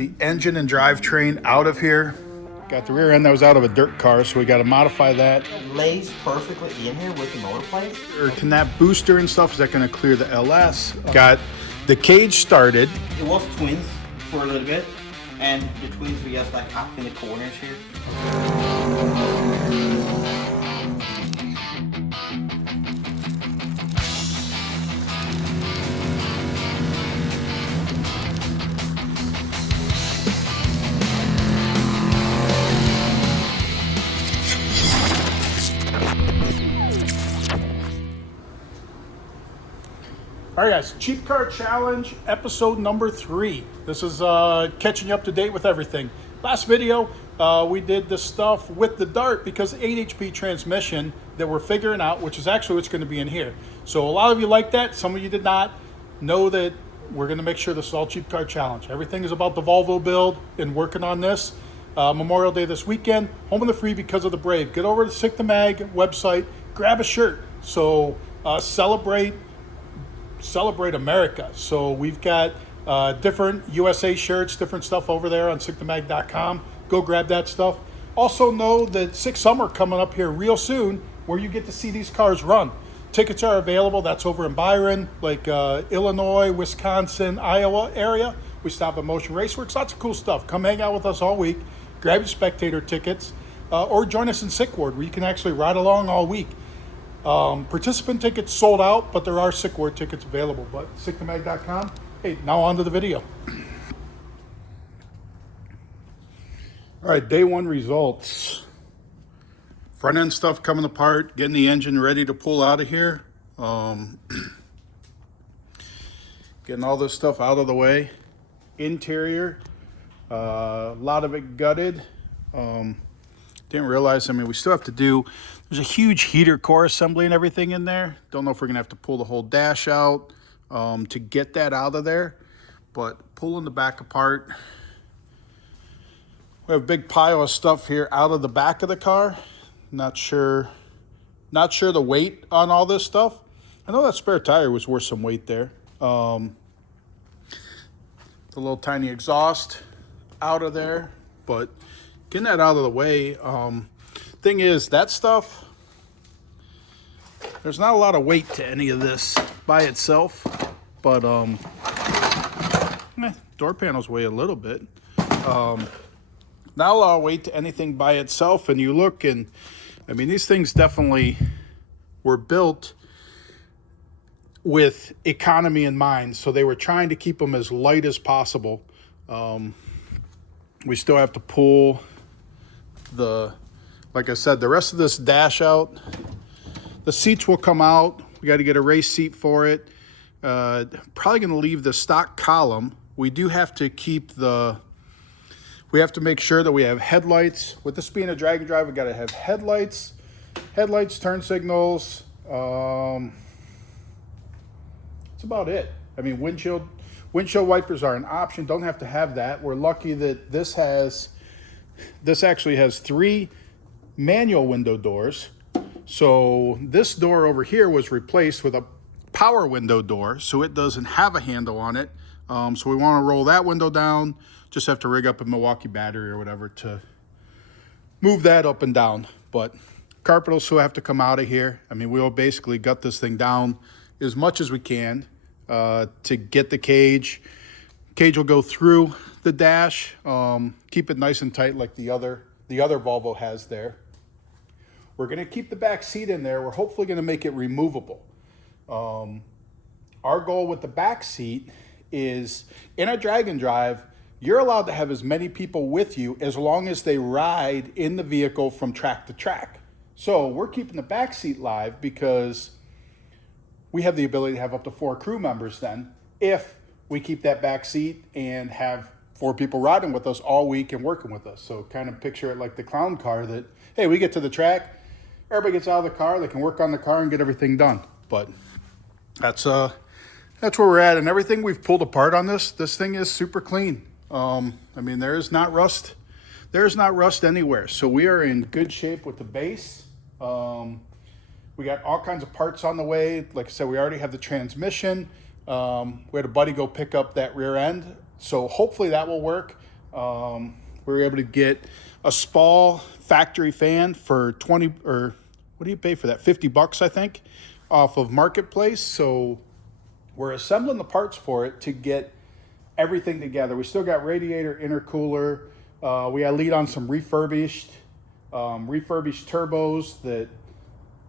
the engine and drivetrain out of here. Got the rear end that was out of a dirt car, so we got to modify that. It lays perfectly in here with the motor plates. Or can that booster and stuff, is that going to clear the LS? Got the cage started. It was twins for a little bit, and the twins were just like up in the corners here. All right, guys, Cheap Car Challenge, episode number 3. This is catching you up to date with everything. Last video, we did the stuff with the Dart because 8 HP transmission that we're figuring out, which is actually what's going to be in here. So a lot of you liked that. Some of you did not. Know that we're going to make sure this is all Cheap Car Challenge. Everything is about the Volvo build and working on this. Memorial Day this weekend, home of the free because of the brave. Get over to Sick the Mag website, grab a shirt. So celebrate America. So we've got different USA shirts, different stuff over there on sickthemag.com. Go grab that stuff. Also know that Sick Summer coming up here real soon where you get to see these cars run. Tickets are available. That's over in Byron, like Illinois, Wisconsin, Iowa area. We stop at Motion Raceworks. Lots of cool stuff. Come hang out with us all week. Grab your spectator tickets or join us in Sick Ward where you can actually ride along all week. Participant tickets sold out, but there are Sick Ward tickets available. But sickthemag.com. Hey, now on to the video. All right, day 1 results. Front end stuff coming apart, getting the engine ready to pull out of here. Getting all this stuff out of the way. Interior, a lot of it gutted. Didn't realize, we still have to do, there's a huge heater core assembly and everything in there. Don't know if we're gonna have to pull the whole dash out to get that out of there, but pulling the back apart. We have a big pile of stuff here out of the back of the car. Not sure the weight on all this stuff. I know that spare tire was worth some weight there. The little tiny exhaust out of there, but getting that out of the way. Thing is, that stuff, there's not a lot of weight to any of this by itself, but door panels weigh a little bit. Not a lot of weight to anything by itself, and you look and, these things definitely were built with economy in mind, so they were trying to keep them as light as possible. We still have to pull like I said, the rest of this dash out. The seats will come out. We got to get a race seat for it. Probably going to leave the stock column. We do have to keep we have to make sure that we have headlights. With this being a drag and drive, we got to have headlights, turn signals. That's about it. Windshield wipers are an option. Don't have to have that. We're lucky that this actually has 3 manual window doors. So this door over here was replaced with a power window door, so it doesn't have a handle on it. So we want to roll that window down. Just have to rig up a Milwaukee battery or whatever to move that up and down. But carpet will still have to come out of here. We'll basically gut this thing down as much as we can to get the cage. Cage will go through the dash. Keep it nice and tight like the other Volvo has there. We're going to keep the back seat in there. We're hopefully going to make it removable. Our goal with the back seat is, in a drag and drive, you're allowed to have as many people with you as long as they ride in the vehicle from track to track. So we're keeping the back seat live because we have the ability to have up to 4 crew members then, if we keep that back seat and have 4 people riding with us all week and working with us. So kind of picture it like the clown car that, hey, we get to the track, everybody gets out of the car, they can work on the car and get everything done. But that's where we're at, and everything we've pulled apart on this thing is super clean. There is not rust anywhere. So we are in good shape with the base. We got all kinds of parts on the way. Like I said, we already have the transmission. We had a buddy go pick up that rear end. So hopefully that will work. We were able to get a Spall factory fan for 20, or what do you pay for that? $50, I think, off of Marketplace. So we're assembling the parts for it to get everything together. We still got radiator, intercooler. We got lead on some refurbished turbos, that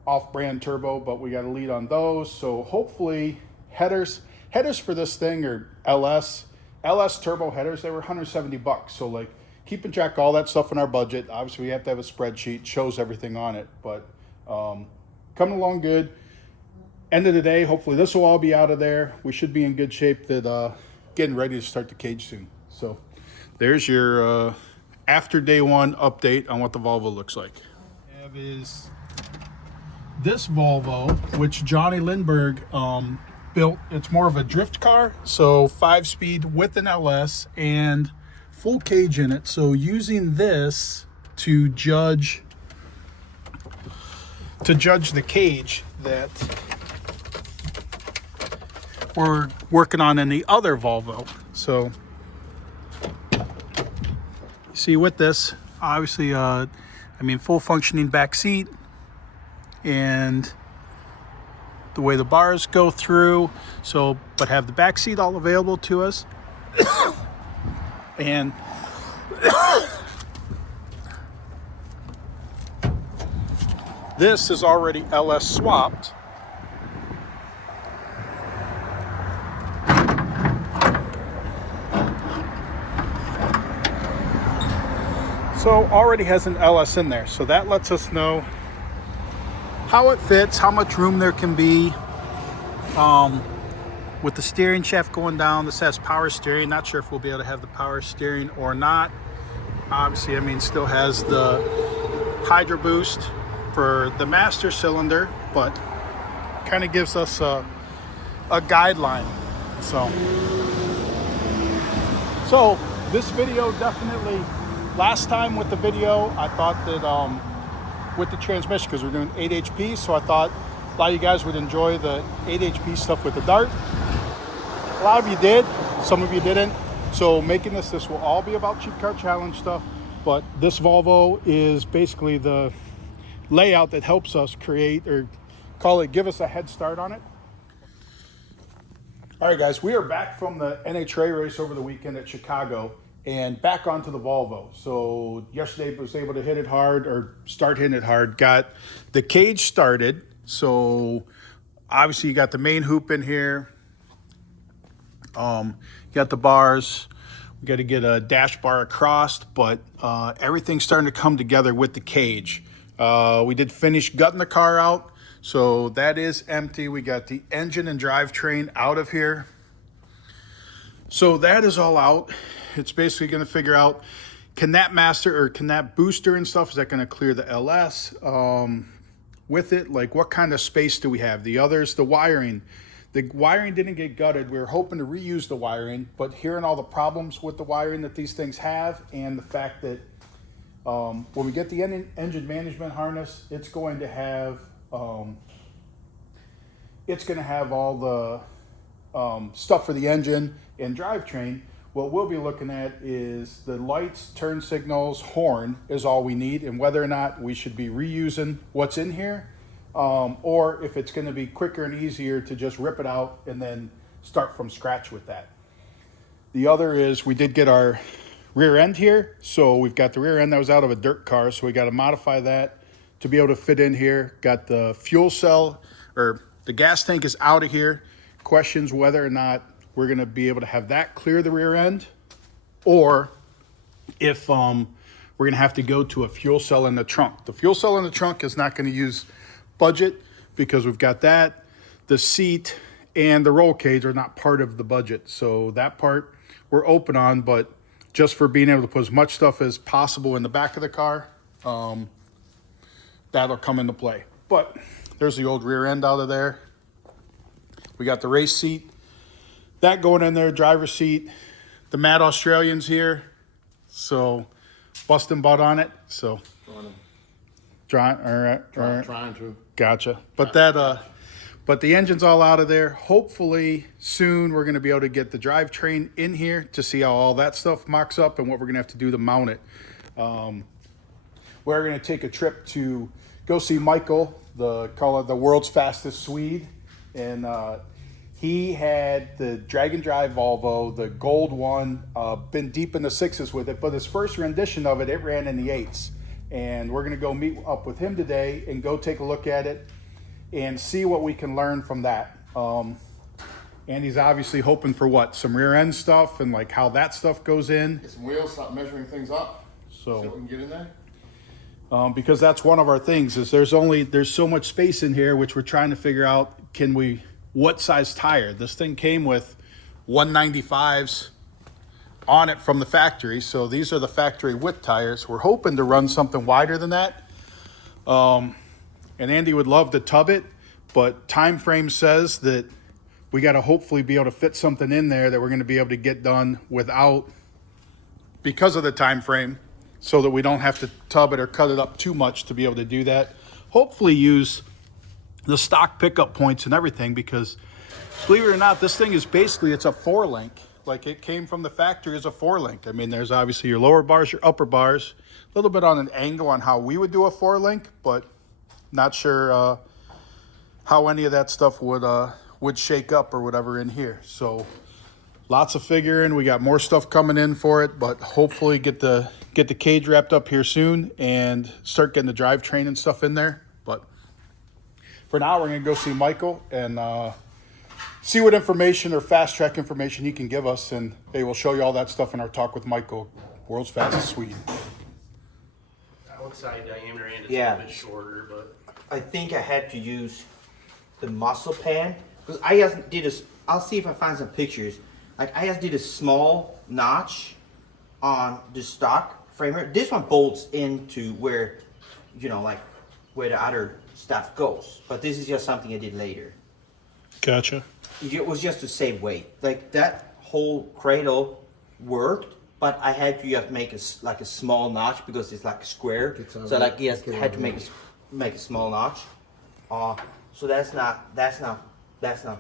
off-brand turbo, but we got a lead on those. So hopefully headers for this thing are LS turbo headers. They were $170. So like keeping track of all that stuff in our budget. Obviously we have to have a spreadsheet, shows everything on it, but coming along good. End of the day, hopefully this will all be out of there. We should be in good shape, that getting ready to start the cage soon. So there's your after day one update on what the Volvo looks like. Have is this Volvo, which Johnny Lindbergh built. It's more of a drift car, so 5-speed with an LS and full cage in it. So using this to judge the cage that we're working on in the other Volvo. So see with this, obviously, I mean, full functioning back seat, and the way the bars go through. So, but have the back seat all available to us. And this is already LS swapped. So already has an LS in there. So that lets us know how it fits, how much room there can be. With the steering shaft going down, this has power steering. Not sure if we'll be able to have the power steering or not. Obviously, I mean, still has the Hydro Boost for the master cylinder, but kind of gives us a guideline. So this video definitely, last time with the video, I thought that with the transmission, because we're doing 8 HP, so I thought a lot of you guys would enjoy the 8 HP stuff with the Dart. A lot of you did, some of you didn't. So making this will all be about Cheap Car Challenge stuff, but this Volvo is basically the layout that helps us create, or give us a head start on it. All right, guys, we are back from the NHRA race over the weekend at Chicago and back onto the Volvo. So yesterday was able to hit it hard, or start hitting it hard, got the cage started. So obviously you got the main hoop in here. You got the bars. We got to get a dash bar across, but everything's starting to come together with the cage. We did finish gutting the car out, so that is empty. We got the engine and drivetrain out of here. So that is all out. It's basically going to figure out, can that booster and stuff, is that going to clear the LS with it? Like, what kind of space do we have? The others, the wiring didn't get gutted. We were hoping to reuse the wiring, but hearing all the problems with the wiring that these things have, and the fact that when we get the engine management harness, it's going to have all the stuff for the engine and drivetrain. What we'll be looking at is the lights, turn signals, horn is all we need, and whether or not we should be reusing what's in here, or if it's going to be quicker and easier to just rip it out and then start from scratch with that. The other is, we did get our rear end here. So we've got the rear end that was out of a dirt car, so we got to modify that to be able to fit in here. Got the fuel cell, or the gas tank is out of here. Questions whether or not we're going to be able to have that clear the rear end, or if we're going to have to go to a fuel cell in the trunk. The fuel cell in the trunk is not going to use budget, because we've got that. The seat and the roll cage are not part of the budget, so that part we're open on, but just for being able to put as much stuff as possible in the back of the car, that'll come into play. But there's the old rear end out of there. We got the race seat, that going in there, driver's seat. The Mad Australian's here, so busting butt on it. So trying to. Trying to. Gotcha. But But the engine's all out of there. Hopefully soon we're going to be able to get the drivetrain in here to see how all that stuff mocks up and what we're going to have to do to mount it. We're going to take a trip to go see Michael, call it the world's fastest Swede. And he had the drag and drive Volvo, the gold one, been deep in the 6s with it, but his first rendition of it, it ran in the 8s. And we're going to go meet up with him today and go take a look at it and see what we can learn from that. And he's obviously hoping for what? Some rear end stuff and like how that stuff goes in. Get some wheels, stop measuring things up. So we can get in there. Because that's one of our things is there's so much space in here, which we're trying to figure out, what size tire? This thing came with 195s on it from the factory. So these are the factory width tires. We're hoping to run something wider than that. And Andy would love to tub it, but time frame says that we got to hopefully be able to fit something in there that we're going to be able to get done because of the time frame, so that we don't have to tub it or cut it up too much to be able to do that. Hopefully use the stock pickup points and everything, because believe it or not, this thing is basically, it's a 4-link. Like it came from the factory as a 4-link. I mean, there's obviously your lower bars, your upper bars, a little bit on an angle on how we would do a 4-link, but not sure how any of that stuff would shake up or whatever in here. So lots of figuring. We got more stuff coming in for it, but hopefully get the cage wrapped up here soon and start getting the drivetrain and stuff in there. But for now, we're going to go see Michael and see what information or fast track information he can give us. And hey, we'll show you all that stuff in our talk with Michael, world's fastest Swede. Outside diameter and it's a Yeah. little bit shorter, but I think I had to use the muscle pan because I'll see if I find some pictures. Like I just did a small notch on the stock framer. This one bolts into where, like where the other stuff goes. But this is just something I did later. Gotcha. It was just to save weight. Like that whole cradle worked, but I had to just make a small notch because it's like a square. So like yes, had to make a small notch. So that's not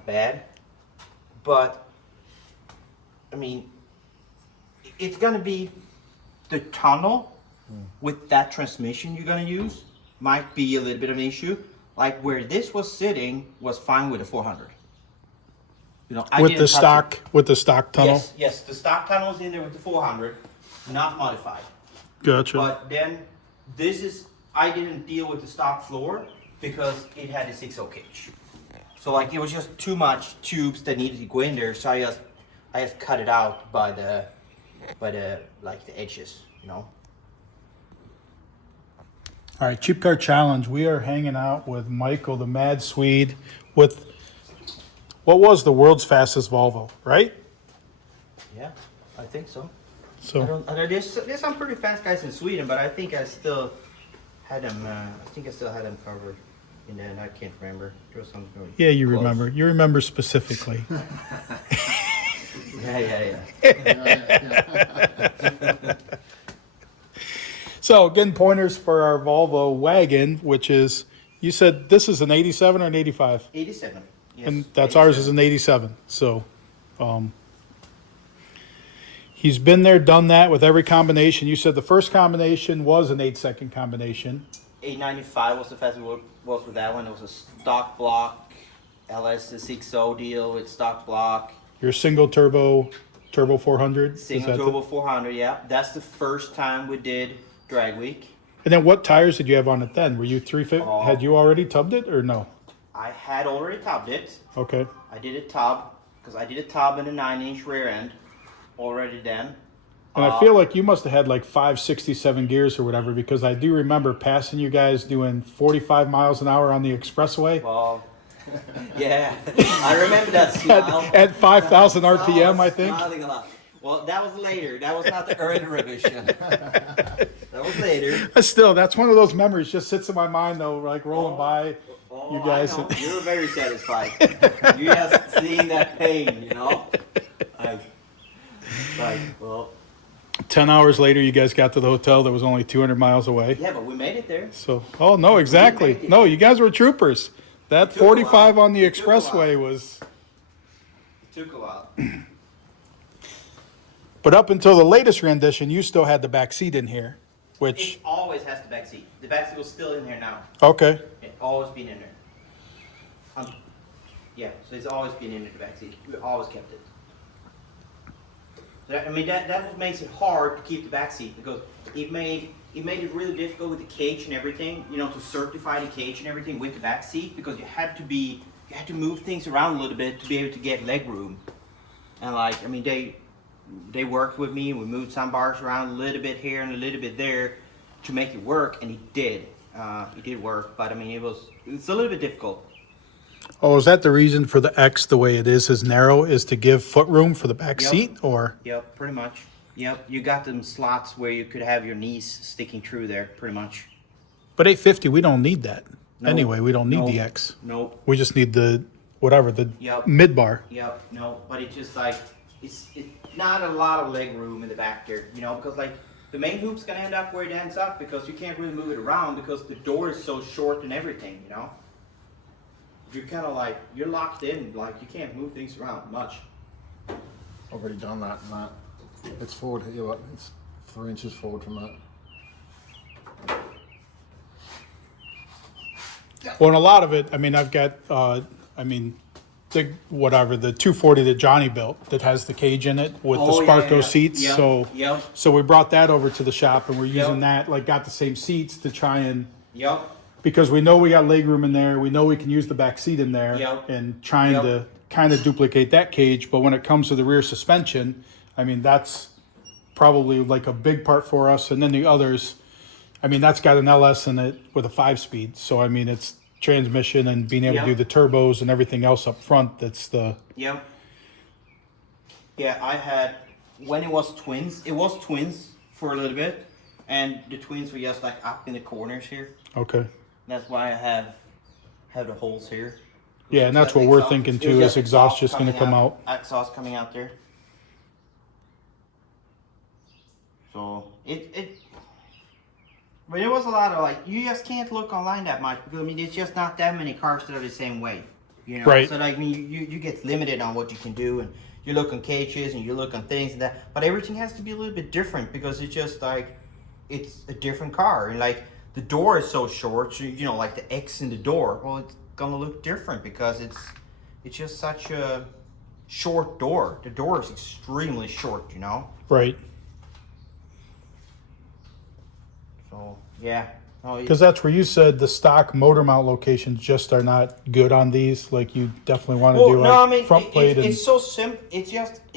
bad. But I mean, it's gonna be the tunnel with that transmission you're gonna use might be a little bit of an issue. Like where this was sitting was fine with a 400. I With didn't the touch it. stock tunnel. Yes, the stock tunnel was in there with the 400, not modified. Gotcha. But then I didn't deal with the stock floor because it had a 6.0 cage. So like it was just too much tubes that needed to go in there. So I just cut it out by the like the edges, All right, Cheap Car Challenge. We are hanging out with Michael, the Mad Swede, with what was the world's fastest Volvo, right? Yeah, I think so. So There's some pretty fast guys in Sweden, but I think I still had them. Covered. And then I can't remember. There was something really yeah, you close. remember. You remember specifically. Yeah. So getting pointers for our Volvo wagon, which is, you said this is an 87 or an 85? 87. Yes, And that's ours is 87. an 87. So he's been there, done that with every combination. You said the first combination was an 8-second combination. 895 was the fastest was with that one. It was a stock block LS 6.0 deal with stock block. Your single turbo 400. Is Single that the- turbo 400, yeah. That's the first time we did drag week. And then what tires did you have on it then? Were you 350? Oh. Had you already tubbed it or no? I had already tubbed it. Okay. I did a tub because I did a tub in a 9-inch rear end already then. And I feel like you must have had like 567 gears or whatever, because I do remember passing you guys doing 45 miles an hour on the expressway Well, yeah, I remember that smile. at 5,000 RPM, I think. Smiling a lot. Well, that was later. That was not the early revision. That was later. Still, that's one of those memories just sits in my mind though, like rolling by. Oh, You guys- I know. You were very satisfied. You just seeing that pain, well, 10 hours later, you guys got to the hotel that was only 200 miles away. yeah, but we made it there. So, oh no, exactly. No, you guys were troopers. That It took a while. 45 on the It took a while. expressway was. It took a while. But up until the latest rendition, you still had the back seat in here, It which, always has the back seat. The back seat was still in here now. okay. It always been in there. Yeah, so it's always been in the back seat. We always kept it. So that, I mean, that what makes it hard to keep the back seat because it made it really difficult with the cage and everything. You know, to certify the cage and everything with the back seat because you had to move things around a little bit to be able to get leg room. And like, I mean, they worked with me. We moved some bars around a little bit here and a little bit there to make it work, and it did. It did work, but I mean, it's a little bit difficult. Oh, is that the reason for the X the way it is narrow, is to give foot room for the back Yep. seat, or? Yep, pretty much. Yep, you got them slots where you could have your knees sticking through there, pretty much. But 850, we don't need that. No. Anyway, we don't need No. the X. Nope. We just need the, whatever, the Yep. mid bar. Yep, no, but it's just like it's not a lot of leg room in the back there, you know, because like the main hoop's gonna end up where it ends up because you can't really move it around because the door is so short and everything, you know. You're kind of like you're locked in, like you can't move things around much. Already done that and that. It's forward here, like, it's 3 inches forward from that. Well, and a lot of it, I mean, I've got, the 240 that Johnny built that has the cage in it with the Oh, yeah, Sparco yeah. seats. Yep, So, yep. so we brought that over to the shop and we're Yep. using that, like got the same seats to try and, Yep. because we know we got leg room in there. We know we can use the back seat in there Yep. and trying Yep. to kind of duplicate that cage. But when it comes to the rear suspension, I mean, that's probably like a big part for us. And then the others, I mean, that's got an LS in it with a 5-speed. So, I mean, it's transmission and being able Yep. to do the turbos and everything else up front. That's the, Yep. Yeah, I had when it was twins for a little bit, and the twins were just like up in the corners here. okay. That's why I have the holes here. Yeah, and that's what we're thinking too, is exhaust just gonna come out. Exhaust coming out there. So but it was a lot of like you just can't look online that much because I mean there's just not that many cars that are the same way. You know? Right. So like I mean you get limited on what you can do and you look on cages and you look on things and that but everything has to be a little bit different because it's just like it's a different car and like the door is so short, so you know, like the X in the door. Well, it's gonna look different because it's just such a short door. The door is extremely short, you know. Right. So yeah. No, Because that's where you said the stock motor mount locations just are not good on these. Like you definitely want to do like front plate and. it's so simple. It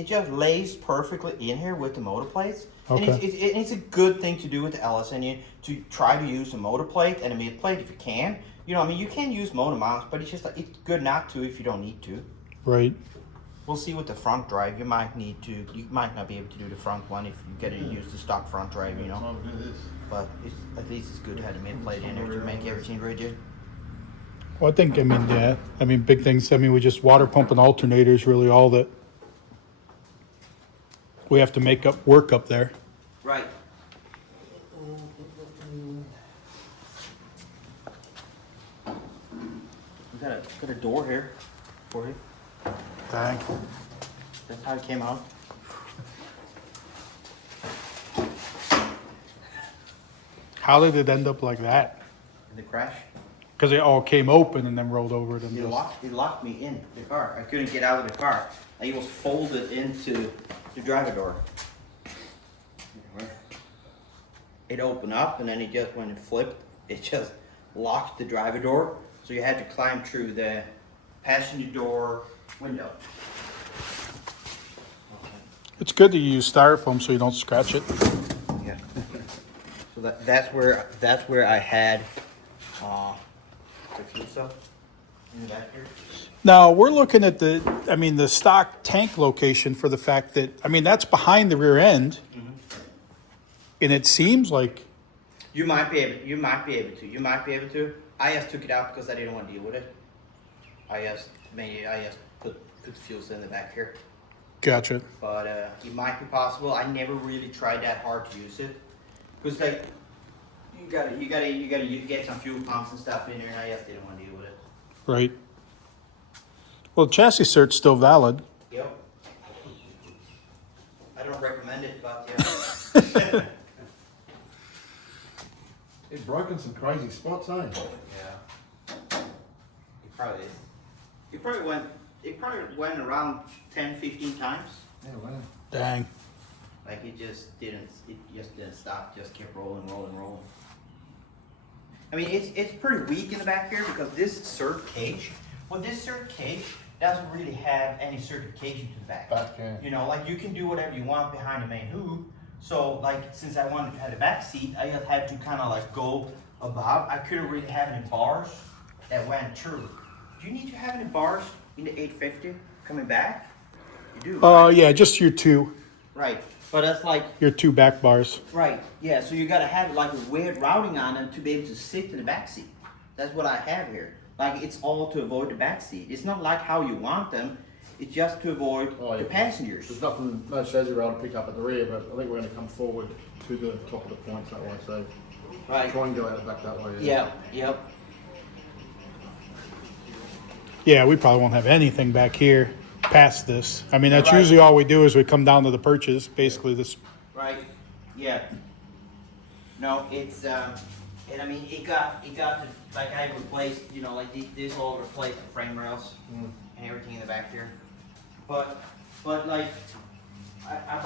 just lays perfectly in here with the motor plates. Okay. And it's a good thing to do with the LS engine to try to use a motor plate and a mid plate if you can. You know, I mean, you can use motor mounts, but it's just like it's good not to if you don't need to. Right. We'll see with the front drive. You might not be able to do the front one if you get to use the stock front drive. You know, but at least it's good to have the mid plate in there to make everything rigid. Well, I think, big things. I mean, we just water pump and alternators really all that we have to make up work up there. Right. We got a door here for you. Dang. That's how it came out. How did it end up like that? In the crash. Because it all came open and then rolled over it and It just. locked me in the car. I couldn't get out of the car. And it was folded into the driver door. It opened up and then it just when it flipped, it just locked the driver door. So you had to climb through the passenger door window. It's good to use styrofoam so you don't scratch it. Yeah. So that's where I had the fuel cell in the back here. Now, we're looking at the stock tank location for the fact that, that's behind the rear end. Mm-hmm. And it seems like, You might be able to. I just took it out because I didn't want to deal with it. I just put the fuel cell in the back here. gotcha. But it might be possible. I never really tried that hard to use it. Because like you gotta get some fuel pumps and stuff in there and I just didn't want to deal with it. Right. Well, chassis cert's still valid. Yep. I don't recommend it, but yeah. It's broken some crazy spots, eh? Yeah. It probably went around 10, 15 times. Yeah, wow. Dang. Like it just didn't stop, just kept rolling. I mean, it's pretty weak in the back here because this cert cage, doesn't really have any certification to the back. Yeah. You know, like you can do whatever you want behind the main hood. So like, since I wanted to have a back seat, I just had to kind of like go above. I couldn't really have any bars that went through. Do you need to have any bars in the 850 coming back? You do. Right? Yeah, just your two But that's like, two back bars. right, yeah, so you gotta have like a weird routing on them to be able to sit in the back seat. That's what I have here. Like, it's all to avoid the back seat. It's not like how you want them, it's just to avoid the passengers. There's nothing, no chassis rail to pick up at the rear, but I think we're going to come forward to the top of the points that way, so Right. try and go out back that way. Yeah, yep. Yeah, we probably won't have anything back here past this. I mean, that's Right. usually all we do is we come down to the perches, basically this. Right, yeah. No, it's, and I mean, it got to, like, I replaced, you know, like, this all replaced the frame rails and everything in the back here. But like, I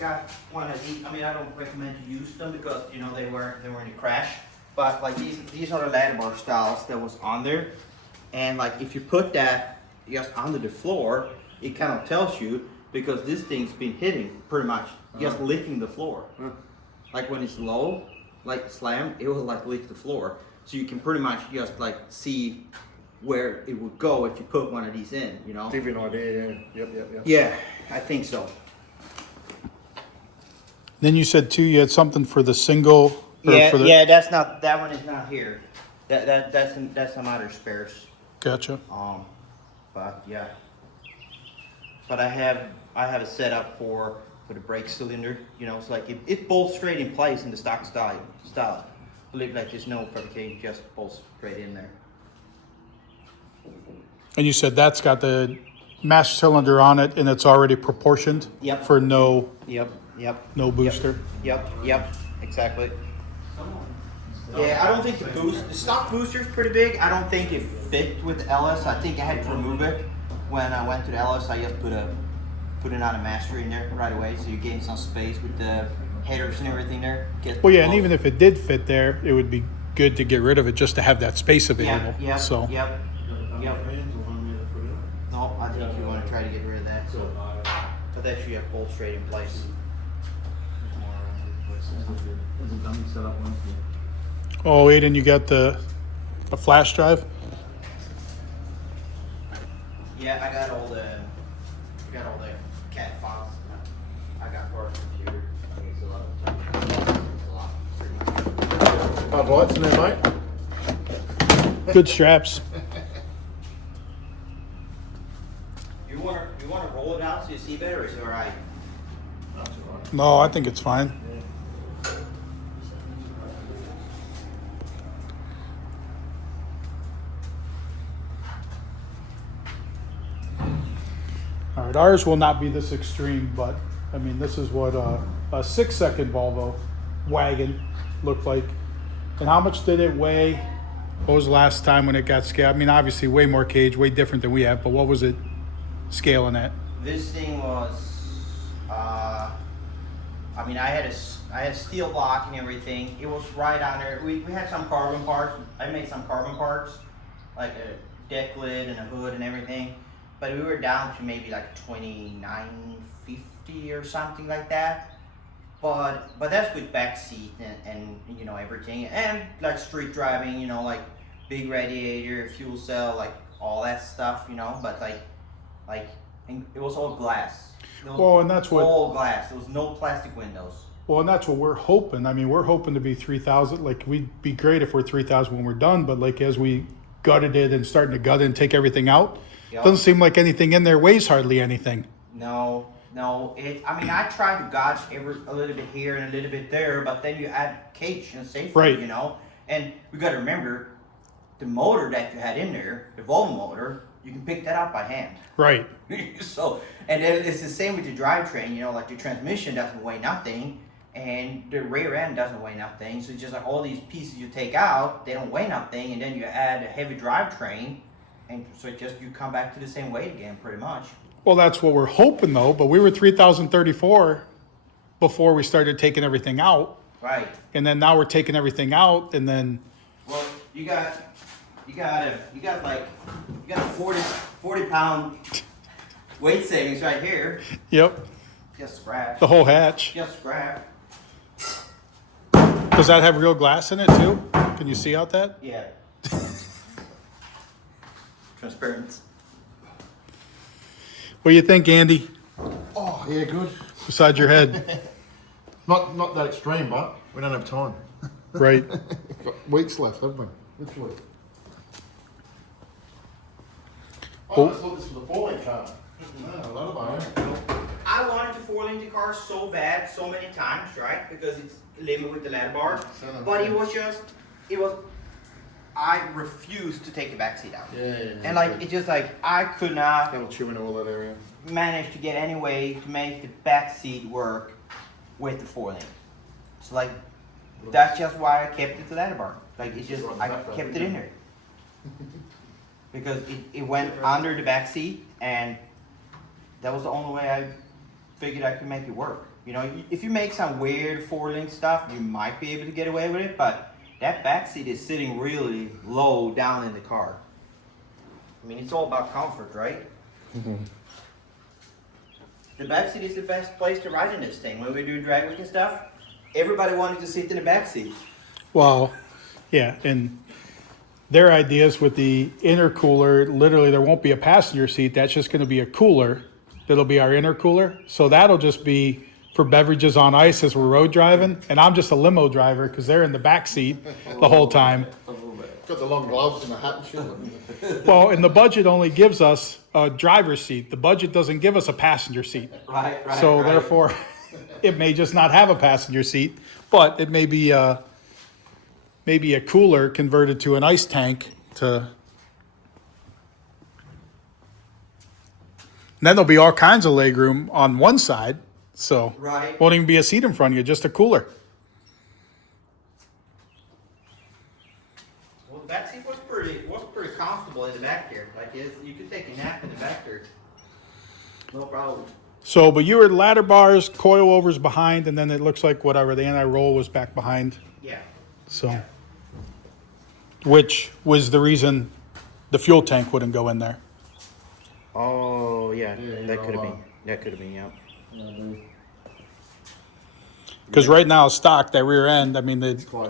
got one of these. I mean, I don't recommend to use them because, you know, they were in a crash. But like, these are the ladder bar styles that was on there. And like, if you put that just under the floor, it kind of tells you, because this thing's been hitting pretty much, just licking the floor. Like when it's low, like slam, it will like lick the floor. So you can pretty much just like see where it would go if you put one of these in, you know? Give you an idea, yeah. Yep. Yeah, I think so. Then you said too, you had something for the single. Or Yeah, for the, yeah, that one is not here. That's some other spares. Gotcha. But yeah. But I have it set up for the brake cylinder. You know, it's like it bolts straight in place in the stock style. Believe like there's no fabrication, just bolts straight in there. And you said that's got the master cylinder on it and it's already proportioned. Yep. For no Yep. no booster. Yep. Exactly. Yeah, I don't think the stock booster is pretty big. I don't think it fit with the LS. I think I had to remove it when I went to the LS. I just put it on a master in there right away, so you gain some space with the headers and everything there. Well, yeah, and even if it did fit there, it would be good to get rid of it just to have that space available. Yep. So. Yep. No, I think you want to try to get rid of that. So, but that should have bolt straight in place. There's a dummy set up one. Oh, Aiden, you got the flash drive? Yeah, I got all the cat files. I got for a computer. I think it's a lot. Pretty much. Hard lights in there, mate. Good straps. You want to roll it out so you see better, or is it all right? That's all right. No, I think it's fine. All right, ours will not be this extreme, but I mean, this is what a 6-second Volvo wagon looked like. And how much did it weigh? What was the last time when it got scaled? I mean, obviously way more cage, way different than we have, but what was it scaling at? This thing was, I mean, I had a steel block and everything. It was right on there. We had some carbon parts. I made some carbon parts, like a deck lid and a hood and everything. But we were down to maybe like 2950 or something like that. But that's with back seat and you know, everything, and like street driving, you know, like big radiator, fuel cell, like all that stuff, you know. But like and it was all glass. It was Well, and that's what- all glass. There was no plastic windows. Well, and that's what we're hoping. I mean, we're hoping to be 3,000. Like, we'd be great if we're 3,000 when we're done, but like as we gutted it and starting to gut it and take everything out, Yep. doesn't seem like anything in there weighs hardly anything. No. I mean, I tried to gauge a little bit here and a little bit there, but then you add cage and safety, Right. you know. And we got to remember, the motor that you had in there, the Volvo motor, you can pick that up by hand. Right. So, and then it's the same with the drivetrain, you know, like the transmission doesn't weigh nothing and the rear end doesn't weigh nothing. So it's just like all these pieces you take out, they don't weigh nothing, and then you add a heavy drivetrain, and so it just you come back to the same weight again, pretty much. Well, that's what we're hoping though, but we were 3,034 before we started taking everything out. Right. And then now we're taking everything out and then, Well, you got a 40 pound weight savings right here. yep, Just scratch. the whole hatch. Just scratch. Does that have real glass in it too? Can you see out that? Yeah. Transparent. What do you think, Andy? Oh, yeah, good. Beside your head. Not that extreme, but we don't have time. Right. Got weeks left, haven't we? Which week? Oh. I just thought this was a 4-link car. I love it. I wanted to 4-link the car so bad, so many times, right? Because it's limited with the ladder bar. But it was. I refused to take the back seat out. Yeah. And like it's just like I could not That'll chew into all that area. manage to get any way to make the back seat work with the 4-link. So like that's just why I kept it to ladder bar. Like it's just I kept it in there. Because it went under the back seat, and that was the only way I figured I could make it work. You know, if you make some weird 4-link stuff, you might be able to get away with it, but that back seat is sitting really low down in the car. I mean, it's all about comfort, right? Mm-hmm. The back seat is the best place to ride in this thing. When we do drag week and stuff, everybody wanted to sit in the back seat. Well, yeah, and their ideas with the intercooler, literally there won't be a passenger seat. That's just going to be a cooler. That'll be our intercooler. So that'll just be for beverages on ice as we're road driving. And I'm just a limo driver because they're in the back seat the whole time. Got the long gloves and the hat and shit. Well, and the budget only gives us a driver's seat. The budget doesn't give us a passenger seat. Right. So therefore, it may just not have a passenger seat, but it may be a cooler converted to an ice tank to. And then there'll be all kinds of legroom on one side, so Right. won't even be a seat in front of you, just a cooler. Well, the back seat was pretty comfortable in the back there. Like you could take a nap in the back there. No problem. So, but you were ladder bars, coilovers behind, and then it looks like whatever the anti-roll was back behind. Yeah. So, which was the reason the fuel tank wouldn't go in there. Oh yeah, Yeah, that could have all been. That could have been. Yeah. Because right now, stock, that rear end, I mean, close.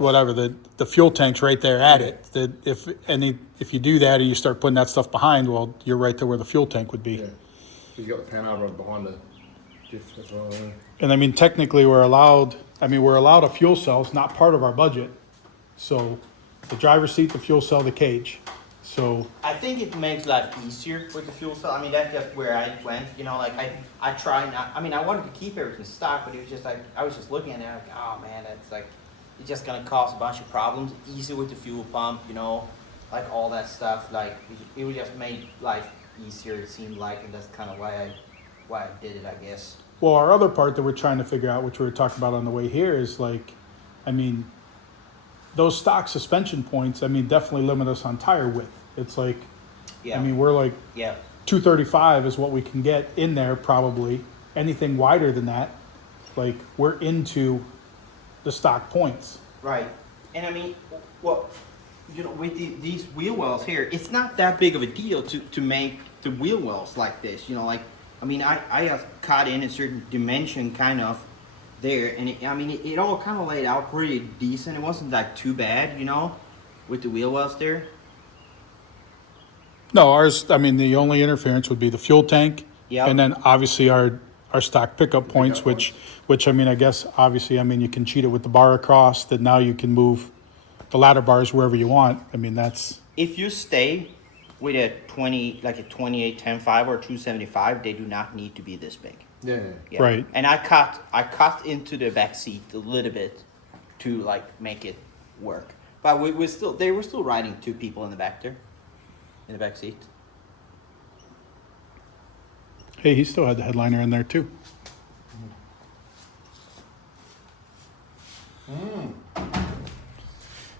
the fuel tank's right there at it. That if you do that and you start putting that stuff behind, well, you're right there where the fuel tank would be. Yeah. He's got the pan rod behind the diff as well. Yeah. And I mean, technically, we're allowed a fuel cell. It's not part of our budget. So the driver's seat, the fuel cell, the cage. So, I think it makes life easier with the fuel cell. I mean, that's just where I went. You know, like I try not. I mean, I wanted to keep everything stock, but it was just like I was just looking at it like, oh man, that's like it's just gonna cause a bunch of problems. Easy with the fuel pump, you know, like all that stuff. Like it would just make life easier. It seemed like, and that's kind of why I did it, I guess. well, our other part that we're trying to figure out, which we were talking about on the way here, is like, I mean, those stock suspension points, I mean, definitely limit us on tire width. It's like, Yeah. I mean, we're like Yeah. 235 is what we can get in there probably. Anything wider than that, like we're into the stock points. Right. And I mean, well, you know, with these wheel wells here, it's not that big of a deal to make the wheel wells like this. You know, like, I mean, I have cut in a certain dimension kind of there, and it all kind of laid out pretty decent. It wasn't like too bad, you know, with the wheel wells there. No, ours, I mean, the only interference would be the fuel tank. Yep. And then obviously our stock pickup points, which I mean, I guess, obviously, I mean, you can cheat it with the bar across, that now you can move the ladder bars wherever you want. I mean, that's, If you stay with a 2810.5 or 275, they do not need to be this big. Yeah. Yeah. Right. And I cut into the back seat a little bit to like make it work. But they were still riding 2 people in the back there, in the back seat. Hey, he still had the headliner in there too.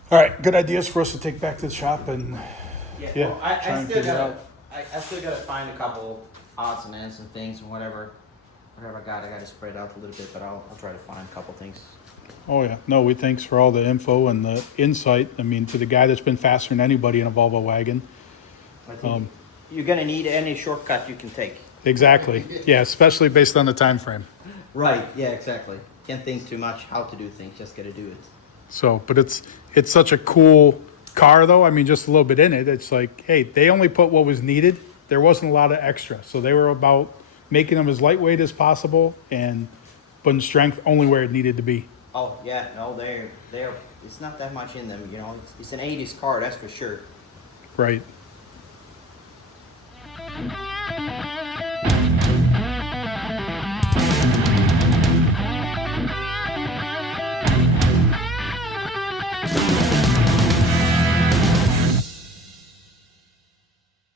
All right, good ideas for us to take back to the shop and Yeah, well, try I and still figure gotta, out. I still gotta find a couple odds and ends and things and whatever I gotta spread out a little bit, but I'll try to find a couple things. Oh yeah, no, we thanks for all the info and the insight. I mean, to the guy that's been faster than anybody in a Volvo wagon. I think you're gonna need any shortcut you can take. Exactly. Yeah, especially based on the time frame. Right. Yeah. Exactly. Can't think too much how to do things. Just gotta do it. So, but it's such a cool car though. I mean, just a little bit in it. It's like, hey, they only put what was needed. There wasn't a lot of extra. So they were about making them as lightweight as possible and putting strength only where it needed to be. Oh yeah. No, they're. It's not that much in them. You know, it's an '80s car. That's for sure. Right.